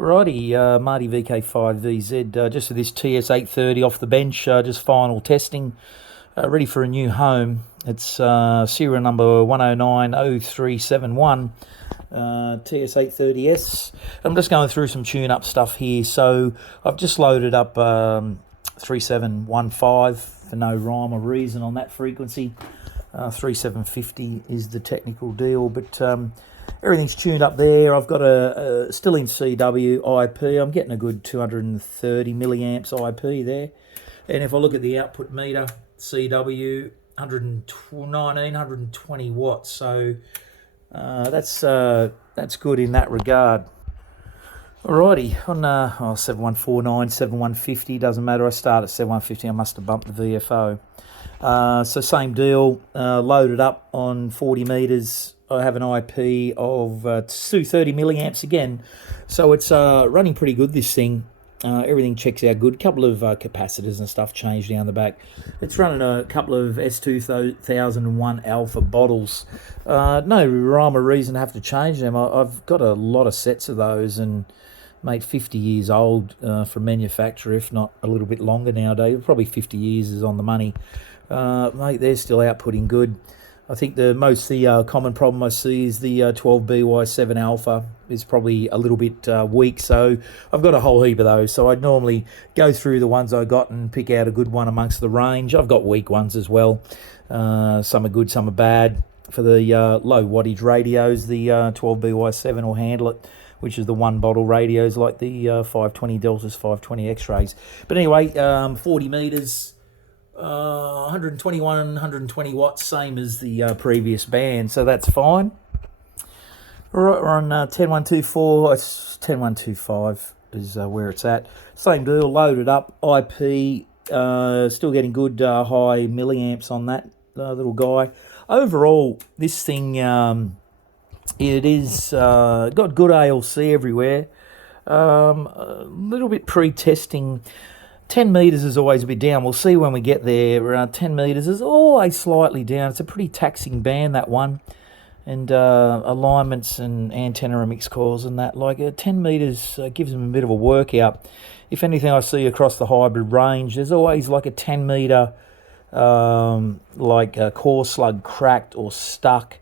Righty, Marty VK5VZ, just for this ts830 off the bench, just final testing, ready for a new home. It's serial number 1090371, ts830s. I'm just going through some tune-up stuff here. So I've just loaded up 3715 for no rhyme or reason on that frequency. 3750 is the technical deal, but everything's tuned up there. I've got a still in CW IP. I'm getting a good 230 milliamps IP there. And if I look at the output meter, CW, 120 watts. So that's good in that regard. Alrighty, on 7149, 7150, doesn't matter. I start at 7150, I must have bumped the VFO. So same deal, loaded up on 40 metres. I have an IP of 230 milliamps again. So it's running pretty good, this thing. Everything checks out good. A couple of capacitors and stuff changed down the back. It's running a couple of S2001 alpha bottles. No rhyme or reason to have to change them. I've got a lot of sets of those, and mate, 50 years old from manufacturer, if not a little bit longer nowadays. Probably 50 years is on the money. Mate, they're still outputting good. I think the common problem I see is the 12BY7 alpha is probably a little bit weak. So I've got a whole heap of those. So I'd normally go through the ones I got and pick out a good one amongst the range. I've got weak ones as well. Some are good, some are bad. For the low wattage radios, the 12BY7 will handle it, which is the one bottle radios like the 520 Deltas, 520 X-rays. But anyway, 40 metres. 121, 120 watts, same as the previous band, so that's fine. All right, we're on 10124, 10125 is where it's at. Same deal, loaded up, IP, still getting good high milliamps on that little guy. Overall, this thing, it is got good ALC everywhere. A little bit pre-testing. 10 metres is always a bit down. We'll see when we get there. Around 10 metres is always slightly down. It's a pretty taxing band, that one. And alignments and antenna and mix coils and that. Like 10 metres gives them a bit of a workout. If anything I see across the hybrid range, there's always like a 10 metre like a core slug cracked or stuck.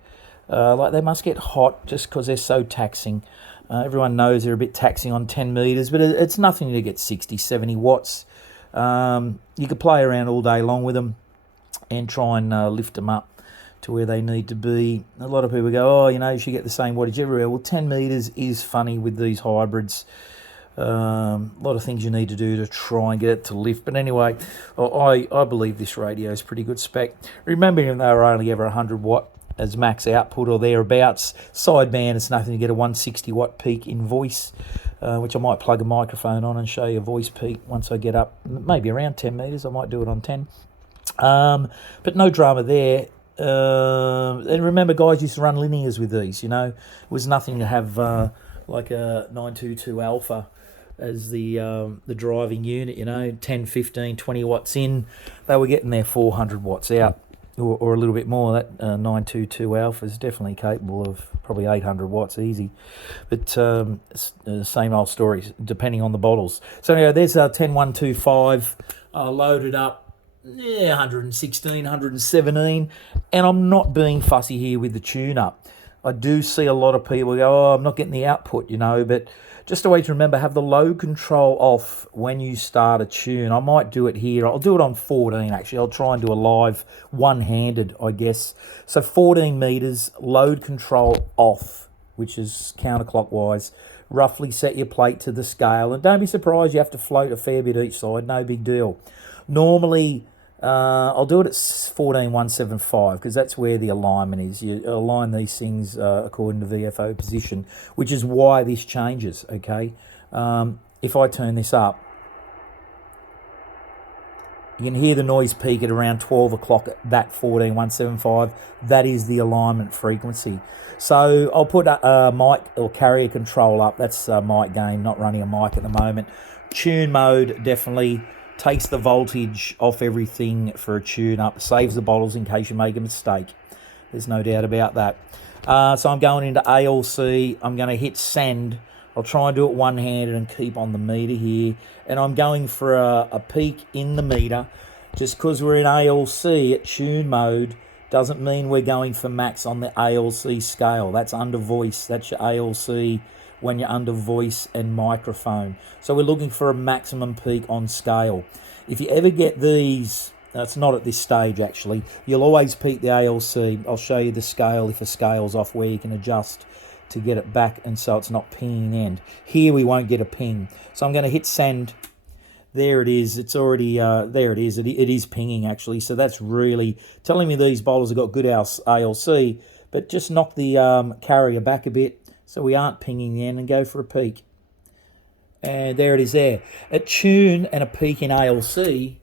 Like they must get hot just because they're so taxing. Everyone knows they're a bit taxing on 10 metres, but it's nothing to get 60, 70 watts. You could play around all day long with them and try and lift them up to where they need to be. A lot of people go, oh, you should get the same wattage everywhere. Well, 10 metres is funny with these hybrids. A lot of things you need to do to try and get it to lift. But anyway, I believe this radio is pretty good spec. Remembering they were only ever 100 watt as max output or thereabouts. Sideband, it's nothing to get a 160 watt peak in voice, which I might plug a microphone on and show you a voice peak once I get up, maybe around 10 metres. I might do it on 10. But no drama there. And remember, guys used to run linears with these, It was nothing to have like a 922 alpha as the driving unit, 10, 15, 20 watts in. They were getting their 400 watts out. Or a little bit more. That 922 alpha is definitely capable of probably 800 watts easy. But it's the same old stories, depending on the bottles. So anyway, there's 10125 loaded up, 116, 117. And I'm not being fussy here with the tune-up. I do see a lot of people go, I'm not getting the output, but just a way to remember, have the load control off when you start a tune. I might do it here. I'll do it on 14, actually. I'll try and do a live one-handed, I guess. So 14 metres, load control off, which is counterclockwise. Roughly set your plate to the scale. And don't be surprised you have to float a fair bit each side. No big deal. Normally, I'll do it at 14175 because that's where the alignment is. You align these things according to VFO position, which is why this changes, okay? If I turn this up, you can hear the noise peak at around 12 o'clock at that 14175. That is the alignment frequency. So I'll put a mic or carrier control up. That's mic gain, not running a mic at the moment. Tune mode, definitely. Takes the voltage off everything for a tune-up, saves the bottles in case you make a mistake. There's no doubt about that. So I'm going into ALC. I'm going to hit send I'll try and do it one-handed and keep on the meter here. And I'm going for a peak in the meter. Just because we're in ALC at tune mode doesn't mean we're going for max on the ALC scale. That's under voice. That's your ALC when you're under voice and microphone. So we're looking for a maximum peak on scale. If you ever get these, it's not at this stage actually, you'll always peak the ALC. I'll show you the scale if a scale's off where you can adjust to get it back and so it's not pinging end. Here we won't get a ping. So I'm going to hit send. There it is. It's already, there it is. It is pinging actually. So that's really telling me these bowlers have got good ALC, but just knock the carrier back a bit so we aren't pinging the end and go for a peak. And there it is there. At tune and a peak in ALC,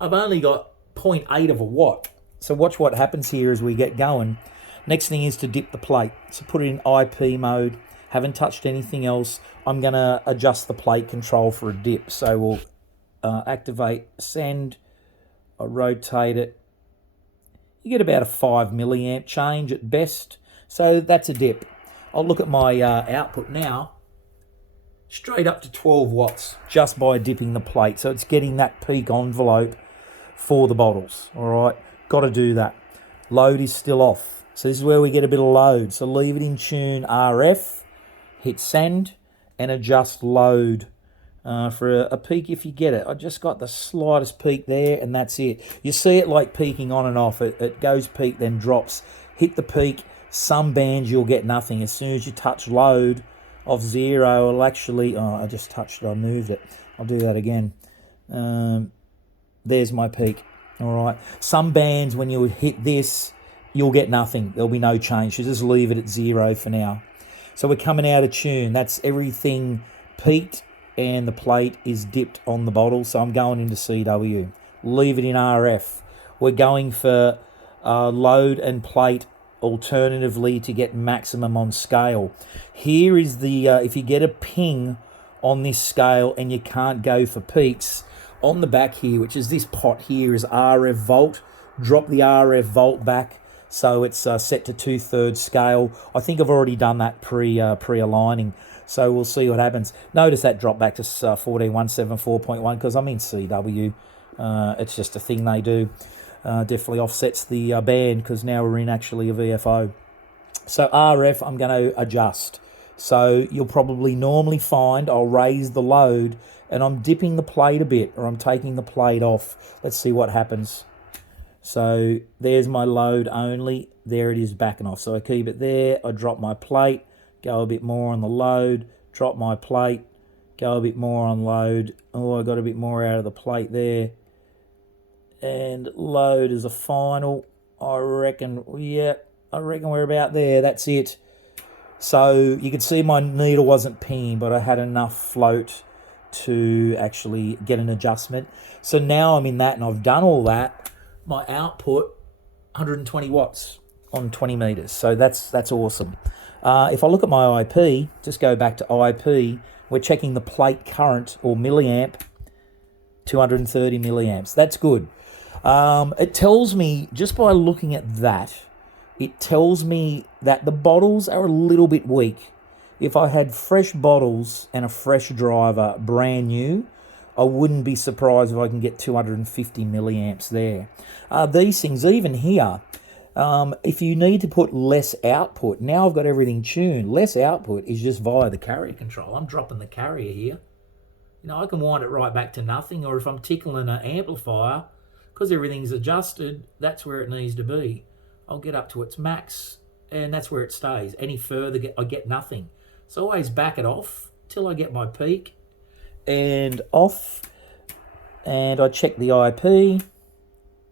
I've only got 0.8 of a watt. So watch what happens here as we get going. Next thing is to dip the plate. So put it in IP mode. Haven't touched anything else. I'm going to adjust the plate control for a dip. So we'll activate send. I rotate it. You get about a 5 milliamp change at best. So that's a dip. I'll look at my output now. Straight up to 12 watts just by dipping the plate. So it's getting that peak envelope for the bottles. All right. Got to do that. Load is still off. So this is where we get a bit of load. So leave it in tune RF, hit send, and adjust load for a peak if you get it. I just got the slightest peak there, and that's it. You see it like peaking on and off. It goes peak, then drops. Hit the peak. Some bands you'll get nothing. As soon as you touch load of 0, it'll actually... Oh, I just touched it. I moved it. I'll do that again. There's my peak. All right. Some bands, when you hit this, you'll get nothing. There'll be no change. So just leave it at 0 for now. So we're coming out of tune. That's everything peaked and the plate is dipped on the bottle. So I'm going into CW. Leave it in RF. We're going for load and plate alternatively to get maximum on scale. Here is the, if you get a ping on this scale and you can't go for peaks, on the back here, which is this pot here, is RF volt. Drop the RF volt back. So it's set to 2/3 scale. I think I've already done that pre-aligning. So we'll see what happens. Notice that drop back to 14174.1 because I'm in CW. It's just a thing they do. Definitely offsets the band because now we're in actually a VFO. So RF, I'm going to adjust. So you'll probably normally find I'll raise the load and I'm dipping the plate a bit or I'm taking the plate off. Let's see what happens. So there's my load only. There it is backing off. So I keep it there. I drop my plate, go a bit more on the load, drop my plate, go a bit more on load. Oh, I got a bit more out of the plate there. And load is a final. I reckon, yeah, I reckon we're about there. That's it. So you can see my needle wasn't pinging, but I had enough float to actually get an adjustment. So now I'm in that and I've done all that. My output, 120 watts on 20 meters. So that's awesome. If I look at my IP, just go back to IP, we're checking the plate current or milliamp, 230 milliamps. That's good. It tells me, just by looking at that, it tells me that the bottles are a little bit weak. If I had fresh bottles and a fresh driver, brand new, I wouldn't be surprised if I can get 250 milliamps there. These things, even here, if you need to put less output, now I've got everything tuned. Less output is just via the carrier control. I'm dropping the carrier here. You know, I can wind it right back to nothing, or if I'm tickling an amplifier, because everything's adjusted, that's where it needs to be. I'll get up to its max, and that's where it stays. Any further, I get nothing. So always back it off till I get my peak, and off, and I check the IP.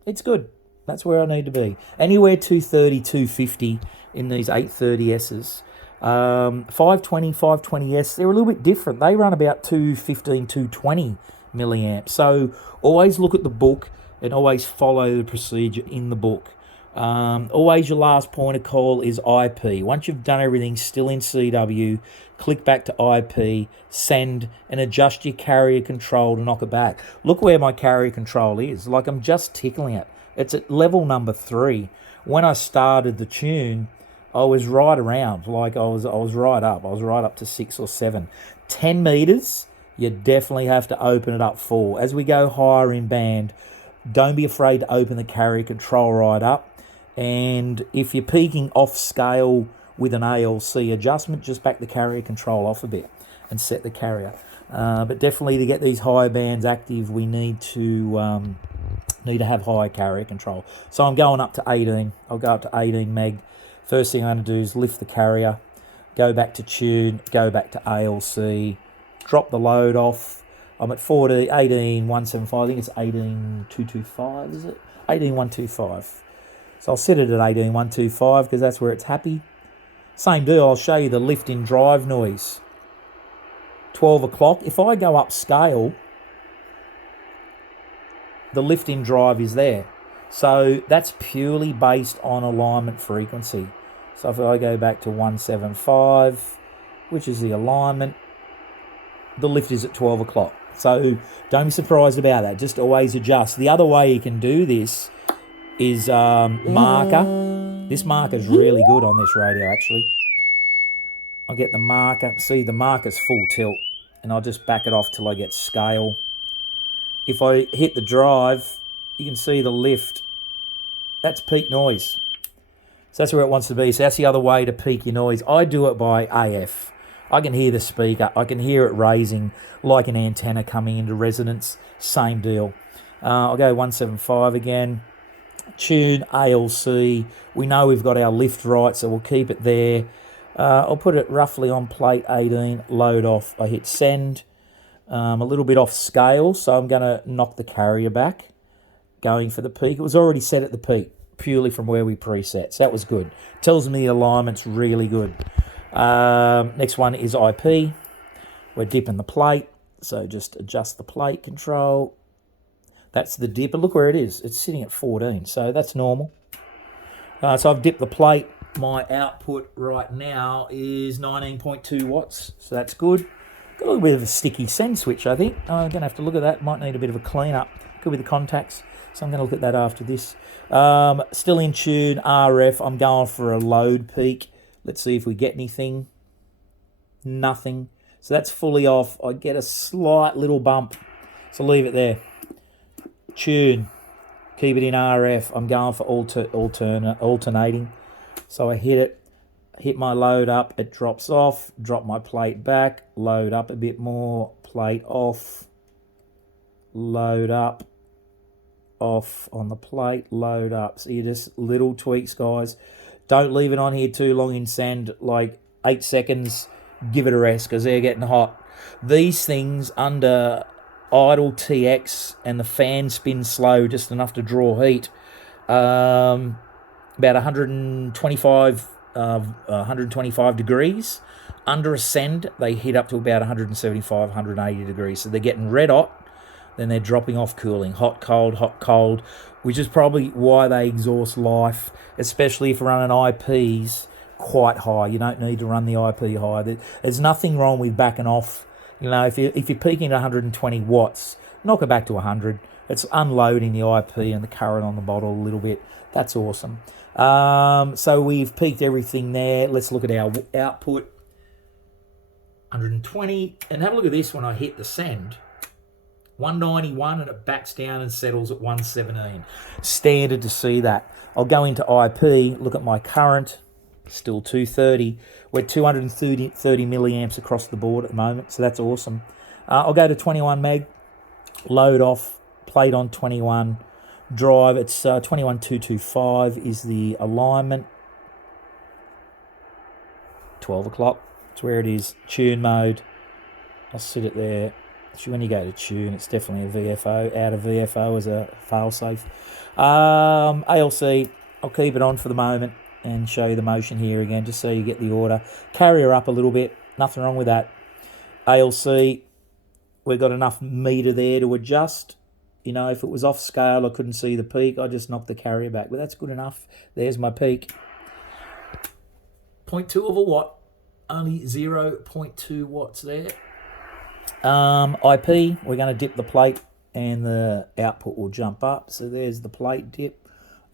It's good. That's where I need to be. Anywhere 230, 250 in these 830Ss. 520, 520S, they're a little bit different. They run about 215, 220 milliamps. So always look at the book and always follow the procedure in the book. Always your last point of call is IP. Once you've done everything still in CW, click back to IP, send, and adjust your carrier control to knock it back. Look where my carrier control is. Like I'm just tickling it. It's at level number 3. When I started the tune, I was right around, like I was right up. I was right up to 6 or 7. 10 metres, you definitely have to open it up full. As we go higher in band, don't be afraid to open the carrier control right up. And if you're peaking off scale with an ALC adjustment, just back the carrier control off a bit and set the carrier. But definitely to get these higher bands active, we need to have higher carrier control. So I'm going up to 18. I'll go up to 18 meg. First thing I'm going to do is lift the carrier, go back to tune, go back to ALC, drop the load off. I'm at 18175. I think it's 18225, is it? 18125. So I'll set it at 18125 because that's where it's happy. Same deal, I'll show you the lift in drive noise. 12 o'clock. If I go up scale, the lift in drive is there. So that's purely based on alignment frequency. So if I go back to 175, which is the alignment, the lift is at 12 o'clock. So don't be surprised about that. Just always adjust. The other way you can do this is marker. This marker is really good on this radio, actually. I'll get the marker. See, the marker's full tilt. And I'll just back it off till I get scale. If I hit the drive, you can see the lift. That's peak noise. So that's where it wants to be. So that's the other way to peak your noise. I do it by AF. I can hear the speaker. I can hear it raising like an antenna coming into resonance. Same deal. I'll go 175 again. Tune, ALC. We know we've got our lift right, so we'll keep it there. I'll put it roughly on plate 18, load off. I hit send. A little bit off scale, so I'm going to knock the carrier back, going for the peak. It was already set at the peak, purely from where we preset. So that was good. Tells me the alignment's really good. Next one is IP. We're dipping the plate, so just adjust the plate control. That's the dip, and look where it is. It's sitting at 14, so that's normal. So I've dipped the plate. My output right now is 19.2 watts, so that's good. Got a little bit of a sticky send switch, I think. I'm going to have to look at that. Might need a bit of a clean-up. Could be the contacts, so I'm going to look at that after this. Still in tune, RF. I'm going for a load peak. Let's see if we get anything. Nothing. So that's fully off. I get a slight little bump, so leave it there. Tune. Keep it in RF. I'm going for alternating. So I hit it. Hit my load up, it drops off, drop my plate back, load up a bit more, plate off, load up, off on the plate, load up. So you just little tweaks, guys. Don't leave it on here too long in send, like 8 seconds, give it a rest because they're getting hot. These things under idle TX and the fan spins slow just enough to draw heat, about 125 degrees. Under a send, they heat up to about 175, 180 degrees. So they're getting red hot, then they're dropping off cooling. Hot, cold, which is probably why they exhaust life, especially if you're running IPs quite high. You don't need to run the IP high. There's nothing wrong with backing off. You know, if you're peaking at 120 watts, knock it back to 100. It's unloading the IP and the current on the bottle a little bit. That's awesome. So we've peaked everything there. Let's look at our output. 120. And have a look at this when I hit the send. 191 and it backs down and settles at 117. Standard to see that. I'll go into IP, look at my current, still 230. We're 230 milliamps across the board at the moment, so that's awesome. I'll go to 21 meg, load off, plate on 21. Drive, it's 21225 is the alignment. 12 o'clock, that's where it is. Tune mode, I'll sit it there. So when you go to tune, it's definitely a VFO. Out of VFO as a failsafe. ALC, I'll keep it on for the moment and show you the motion here again, just so you get the order. Carrier up a little bit, nothing wrong with that. ALC, we've got enough meter there to adjust. You know, if it was off scale, I couldn't see the peak. I just knocked the carrier back, but that's good enough. There's my peak. 0.2 of a watt, only 0.2 watts there. IP, we're going to dip the plate and the output will jump up. So there's the plate dip.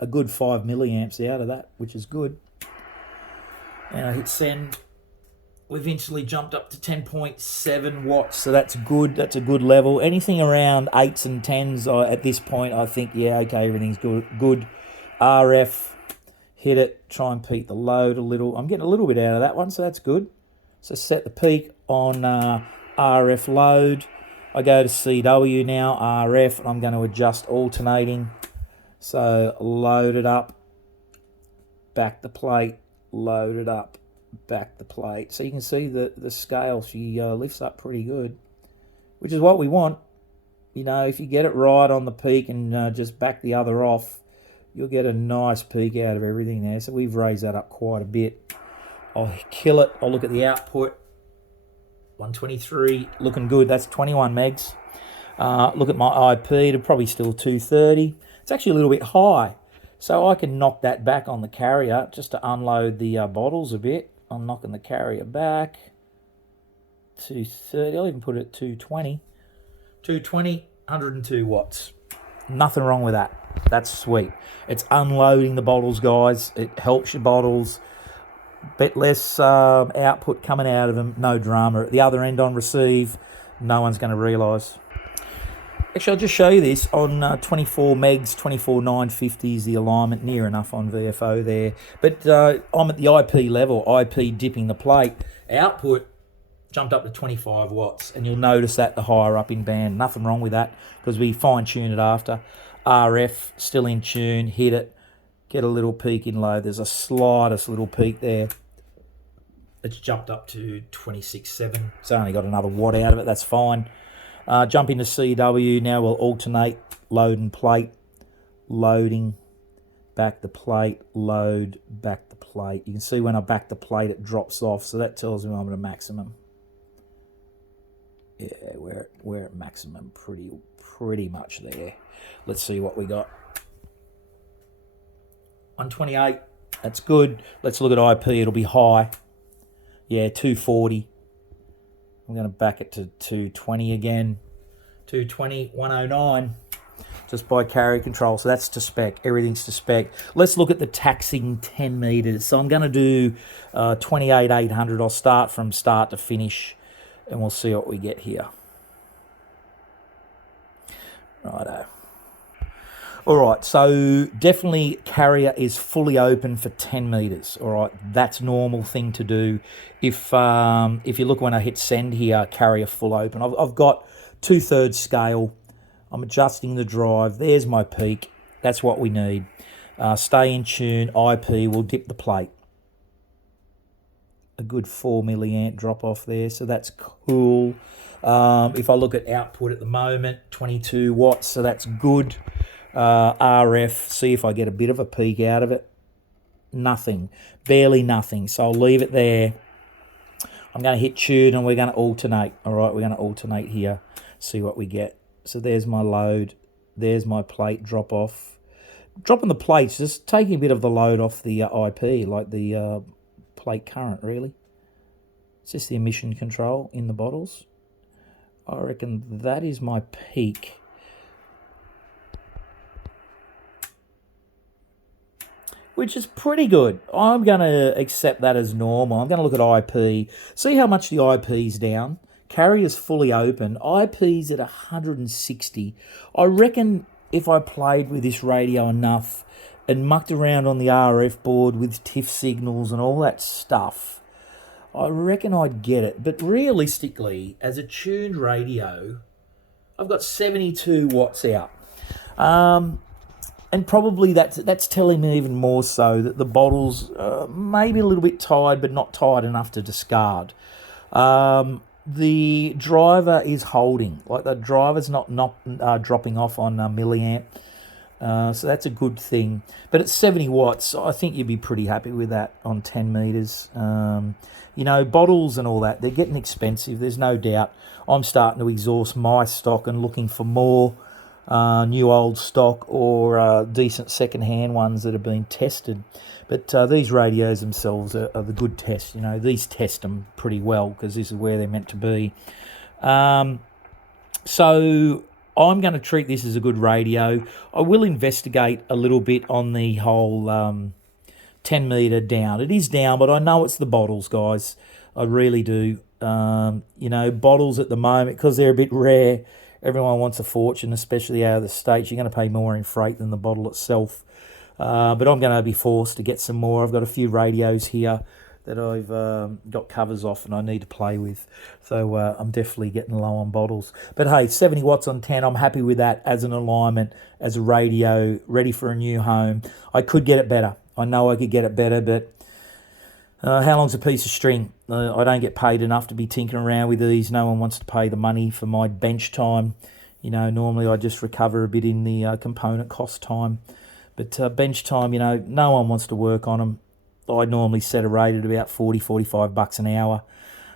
A good 5 milliamps out of that, which is good. and I hit send. We've eventually jumped up to 10.7 watts, so that's good. That's a good level. Anything around 8s and 10s at this point, I think, yeah, okay, everything's good. RF, hit it, try and peak the load a little. I'm getting a little bit out of that one, so that's good. So set the peak on RF load. I go to CW now, RF, and I'm going to adjust alternating. So load it up, back the plate, load it up, back the plate. So you can see the scale, she lifts up pretty good, which is what we want. You know, if you get it right on the peak and just back the other off, you'll get a nice peak out of everything there. So we've raised that up quite a bit. I'll kill it. I'll look at the output. 123, looking good. That's 21 megs. Look at my IP, it'll probably still 230. It's actually a little bit high. So I can knock that back on the carrier just to unload the bottles a bit. I'm knocking the carrier back. 230, I'll even put it at 220. 220, 102 watts. Nothing wrong with that. That's sweet. It's unloading the bottles, guys. It helps your bottles. Bit less output coming out of them. No drama. At the other end on receive, no one's going to realise. Actually, I'll just show you this on 24 megs, 24 950s, the alignment, near enough on VFO there. But I'm at the IP level, IP dipping the plate. Output jumped up to 25 watts, and you'll notice that the higher up in band. Nothing wrong with that, because we fine-tune it after. RF, still in tune, hit it, get a little peak in low. There's a slightest little peak there. It's jumped up to 26.7. It's only got another watt out of it, that's fine. Jump into CW, now we'll alternate, load and plate, loading, back the plate, load, back the plate. You can see when I back the plate it drops off, so that tells me I'm at a maximum. Yeah, we're at maximum pretty much there. Let's see what we got. 128, that's good. Let's look at IP, it'll be high. Yeah, 240. I'm going to back it to 220 again. 220, 109. Just by carrier control. So that's to spec. Everything's to spec. Let's look at the taxing 10 metres. So I'm going to do 28,800. I'll start from start to finish, and we'll see what we get here. Righto. All right, so definitely carrier is fully open for 10 metres. All right, that's normal thing to do. If you look when I hit send here, carrier full open. I've got 2/3 scale. I'm adjusting the drive. There's my peak. That's what we need. Stay in tune. IP will dip the plate. A good 4 milliamp drop off there, so that's cool. If I look at output at the moment, 22 watts, so that's good. RF, see if I get a bit of a peak out of it. Nothing, barely nothing, so I'll leave it there. I'm going to hit tune and we're going to alternate. All right, we're going to alternate here, see what we get. So there's my load, there's my plate drop off. Dropping the plates, just taking a bit of the load off the IP, like the plate current, really. It's just the emission control in the bottles. I reckon that is my peak. Which is pretty good. I'm going to accept that as normal. I'm going to look at IP. See how much the IP's down. Carrier's fully open. IP's at 160. I reckon if I played with this radio enough and mucked around on the RF board with TIFF signals and all that stuff, I reckon I'd get it. But realistically, as a tuned radio, I've got 72 watts out. And probably that's telling me even more so that the bottle's maybe a little bit tired, but not tired enough to discard. The driver is holding. Like the driver's not dropping off on milliamp. So that's a good thing. But at 70 watts, I think you'd be pretty happy with that on 10 metres. You know, bottles and all that, they're getting expensive. There's no doubt. I'm starting to exhaust my stock and looking for more new old stock or decent second-hand ones that have been tested. But these radios themselves are the good test. You know, these test them pretty well because this is where they're meant to be. So I'm going to treat this as a good radio. I will investigate a little bit on the whole 10 metre down. It is down, but I know it's the bottles, guys. I really do. You know, bottles at the moment, because they're a bit rare, everyone wants a fortune, especially out of the States. You're going to pay more in freight than the bottle itself. But I'm going to be forced to get some more. I've got a few radios here that I've got covers off and I need to play with. So I'm definitely getting low on bottles. But hey, 70 watts on 10, I'm happy with that as an alignment, as a radio, ready for a new home. I could get it better. I know I could get it better, but how long's a piece of string? I don't get paid enough to be tinkering around with these. No one wants to pay the money for my bench time. You know, normally I just recover a bit in the component cost time. But bench time, you know, no one wants to work on them. I normally set a rate at about $40-45 an hour.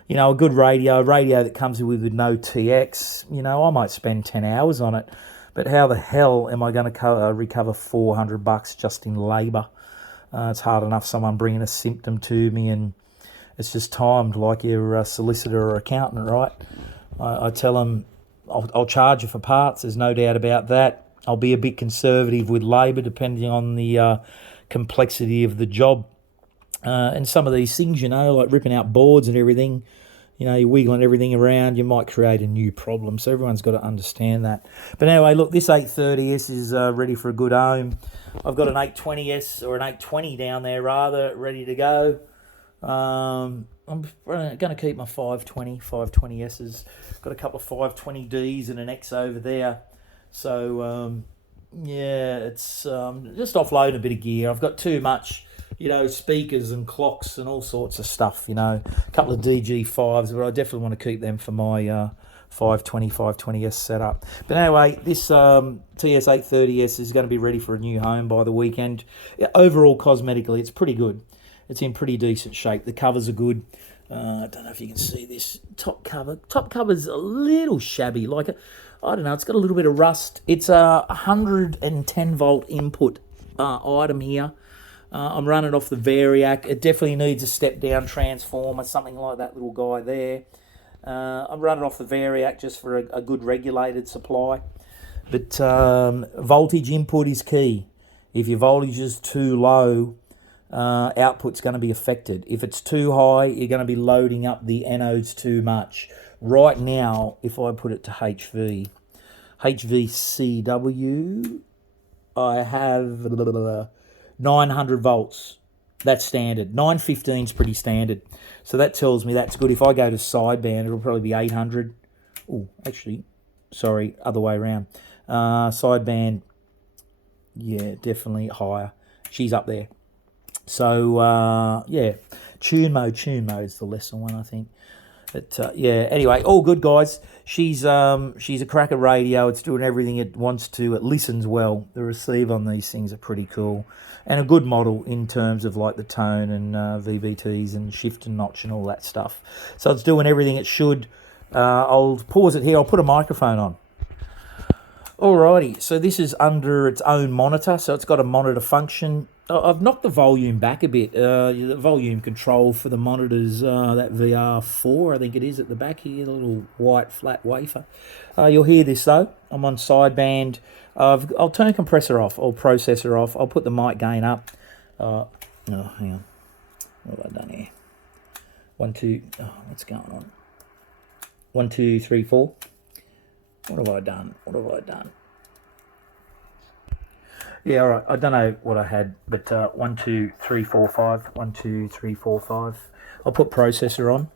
You know, a good radio that comes with no TX, you know, I might spend 10 hours on it. But how the hell am I going to recover $400 just in labour? It's hard enough someone bringing a symptom to me, and it's just timed like your solicitor or accountant, right? I tell them I'll charge you for parts, there's no doubt about that. I'll be a bit conservative with labour depending on the complexity of the job. And some of these things, you know, like ripping out boards and everything, you know, you're wiggling everything around, you might create a new problem. So everyone's got to understand that. But anyway, look, this 830s is ready for a good home. I've got an 820s, or an 820 down there rather, ready to go. I'm going to keep my 520s. Got a couple of 520Ds and an X over there. So, yeah, it's just offload a bit of gear. I've got too much, you know, speakers and clocks and all sorts of stuff, you know. A couple of DG5s, but I definitely want to keep them for my 520S setup. But anyway, this ts830s is going to be ready for a new home by the weekend. Yeah, overall, cosmetically, it's pretty good. It's in pretty decent shape. The covers are good. I don't know if you can see this top cover. Top cover's a little shabby. Like, I don't know, it's got a little bit of rust. It's a 110 volt input item here. I'm running off the Variac. It definitely needs a step down transformer, something like that little guy there. I'm running off the Variac just for a good regulated supply. But voltage input is key. If your voltage is too low, output's going to be affected. If it's too high, you're going to be loading up the anodes too much. Right now, if I put it to HVCW, I have 900 volts. That's standard. 915 is pretty standard. So that tells me that's good. If I go to sideband, it'll probably be 800. Oh, actually, sorry, other way around. Sideband, yeah, definitely higher. She's up there. So, yeah, tune mode's the lesser one, I think. But, yeah, anyway, all good, guys. She's a cracker radio. It's doing everything it wants to. It listens well. The receive on these things are pretty cool. And a good model in terms of, like, the tone and VBTs and shift and notch and all that stuff. So it's doing everything it should. I'll pause it here. I'll put a microphone on. Alrighty, so this is under its own monitor. So it's got a monitor function. I've knocked the volume back a bit. The volume control for the monitors, that VR4, I think it is at the back here, the little white flat wafer. You'll hear this though. I'm on sideband. I'll turn compressor off or processor off. I'll put the mic gain up. Oh, hang on. What have I done here? 1, 2. Oh, what's going on? 1, 2, 3, 4. What have I done? Yeah, all right. I don't know what I had, but 1, 2, 3, 4, 5. 1, 2, 3, 4, 5. I'll put processor on.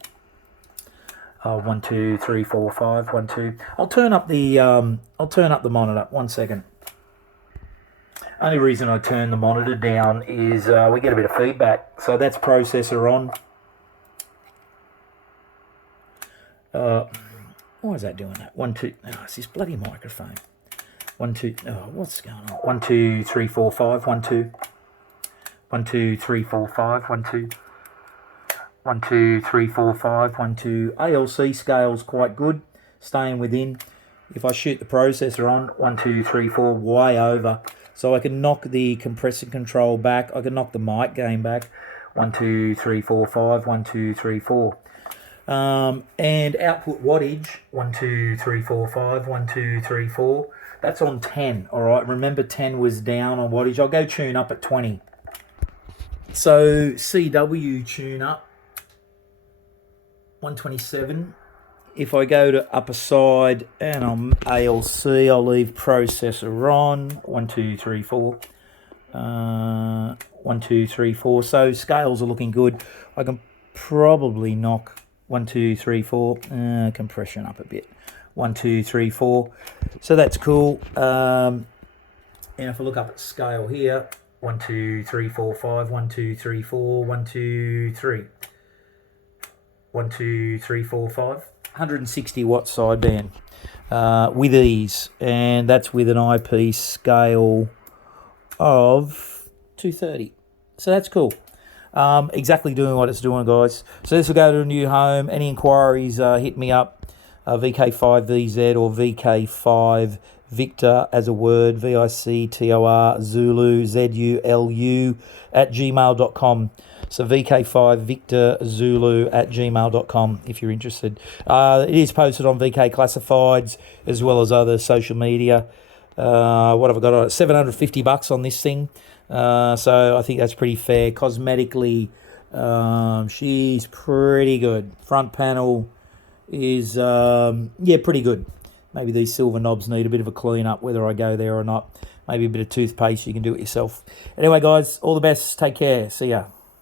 1, 2, 3, 4, 5. 1, 2. I'll turn up the monitor. 1 second. Only reason I turn the monitor down is we get a bit of feedback. So that's processor on. Why is that doing that? 1, 2. Oh, it's this bloody microphone. 1, 2. Oh, what's going on? 1, 2, 3, 4, 5. 1, 2. 1, 2, 3, 4, 5. 1, 2. 1, 2, 3, 4, 5. 1, 2. ALC scale's quite good, staying within. If I shoot the processor on, 1, 2, 3, 4, way over. So I can knock the compressor control back. I can knock the mic gain back. 1, 2, 3, 4, 5. 1, 2, 3, 4. And output wattage, 1, 2, 3, 4, 5, 1, 2, 3, 4. That's on 10, all right? Remember 10 was down on wattage. I'll go tune up at 20. So CW tune up 127. If I go to upper side and I'm ALC, I'll leave processor on 1, 2, 3, 4. 1, 2, 3, 4. So scales are looking good. I can probably knock 1, 2, 3, 4. Compression up a bit. 1, 2, 3, 4. So that's cool. And if I look up at scale here, 1, 2, 3, 4, 5. 1, 2, 3, 4. 1, 2, 3. 1, 2, 3, 4, 5. 160 watt sideband with ease, and that's with an eyepiece scale of 230. So that's cool. Exactly doing what it's doing, guys. So this will go to a new home. Any inquiries, hit me up. VK5VZ or VK5 Victor as a word, VICTOR Zulu ZULU at gmail.com. So VK5 Victor Zulu at gmail.com if you're interested. It is posted on VK Classifieds as well as other social media. What have I got on it? $750 on this thing. So I think that's pretty fair. Cosmetically, she's pretty good. Front panel is, pretty good. Maybe these silver knobs need a bit of a clean up, whether I go there or not. Maybe a bit of toothpaste, you can do it yourself. Anyway, guys, all the best. Take care. See ya.